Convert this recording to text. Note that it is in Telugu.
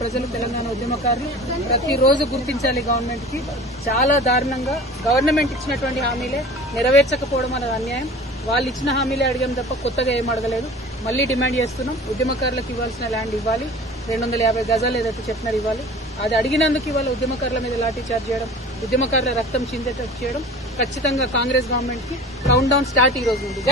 ప్రజలు తెలంగాణ ఉద్యమకారులు ప్రతిరోజు గుర్తించాలి. గవర్నమెంట్ కి చాలా దారుణంగా గవర్నమెంట్ ఇచ్చినటువంటి హామీలే నెరవేర్చకపోవడం అనేది అన్యాయం. వాళ్ళు ఇచ్చిన హామీలే అడిగాం తప్ప కొత్తగా ఏం అడగలేదు. మళ్లీ డిమాండ్ చేస్తున్నాం, ఉద్యమకారులకు ఇవ్వాల్సిన ల్యాండ్ ఇవ్వాలి, 250 గజాలు ఏదైతే చెప్పినారు ఇవ్వాలి. అది అడిగినందుకు ఇవాళ ఉద్యమకారుల మీద లాఠీ చార్జ్ చేయడం, ఉద్యమకారుల రక్తం చిందేటట్టు చేయడం ఖచ్చితంగా కాంగ్రెస్ గవర్నమెంట్ కి కౌంట్ డౌన్ స్టార్ట్ ఈ రోజు ఉంది.